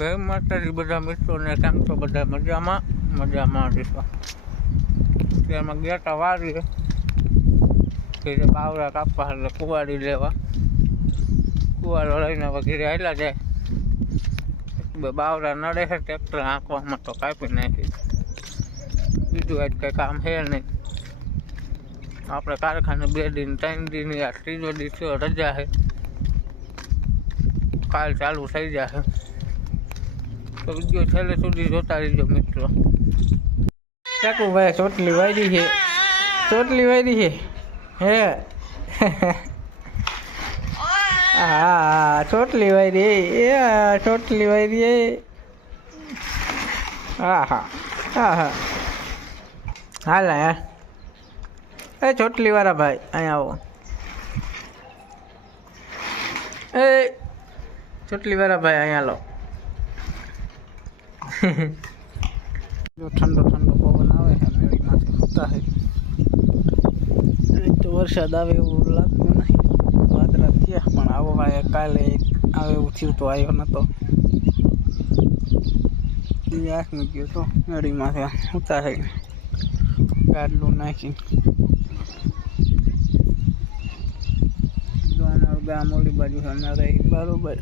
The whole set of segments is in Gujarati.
જય માતાજી બધા મિત્રોને. કેમ છો બધા? મજામાં જશો. તેમાં ગયા હતા વારીએ ઘરે બાવરા કાપવા એટલે કુવાડી લેવા. કુવાડો લઈને હવે ઘરે આવેલા જાય. બે બાવરા નડે છે ટ્રેક્ટર આંકવામાં તો કાપી નાખી. બીજું આજ કંઈ કામ છે નહીં. આપણે કારખાને 2 દિન 3 દિન આ ત્રીજો દિવસ રજા છે. કાલ ચાલુ થઈ જશે. તો વિડીયો છેલ્લે સુધી જોતા રહીજો મિત્રો. ચાકુભાઈ ચોટલી વાયરી છે હે હા ચોટલી વાયરી ચોટલી વાયરી હા હાલ યાર. એ ચોટલી વાળા ભાઈ અહીંયા આવો. એ ચોટલી વાળા ભાઈ અહીંયા લો. ઠંડો પવન આવે છે મેળીમાંથી હોતા છે. તો વરસાદ આવે એવું લાગતું નહીં. વાદળા થયા પણ આવો ભાઈ કાલે આવે એવું થયું તો આવ્યો નહોતો. આંખ મૂક્યો તો મેળીમાંથી હોતા છે ગાડલું નાખી. જો અમારું ગામ ઓલી બાજુ છે અમારે બરોબર.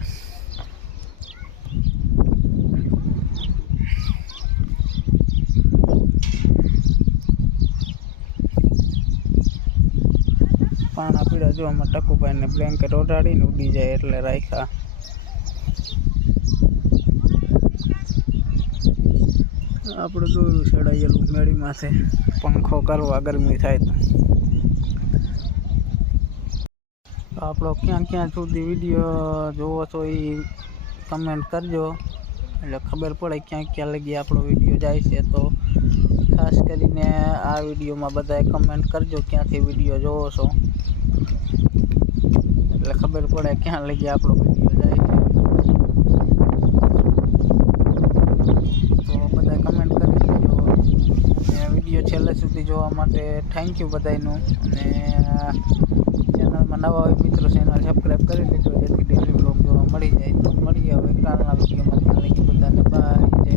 પાણા પીડા જો આમાં ટકુભાઈને બ્લેન્કેટ ઓઢાડીને ઉડી જાય એટલે રાખ્યા. આપણે દોરું ચડાયેલું મેળીમાંથી પંખો કરવા ગરમી થાય તો. આપણો ક્યાં સુધી વિડીયો જોવો છો એ કમેન્ટ કરજો એટલે ખબર પડે ક્યાં લગી આપણો વિડીયો જાય છે. તો ખાસ કરીને આ વિડીયોમાં બધાએ કમેન્ટ કરજો ક્યાંથી વિડીયો જોવો છો એટલે ખબર પડે ક્યાં લગી આપણો વિડીયો જાય છે. તો બધાએ કમેન્ટ કરી દેજો. અને વિડીયો છેલ્લે સુધી જોવા માટે થેન્ક યુ બધાનું. અને ચેનલમાં નવા હોય મિત્રો ચેનલ સબસ્ક્રાઈબ કરી દેજો જેથી ડેલી બ્લોગ જોવા મળી જાય. તો મળીએ હવે કાલના વિડીયોમાં. ત્યાં લગી બધાને બાય. જય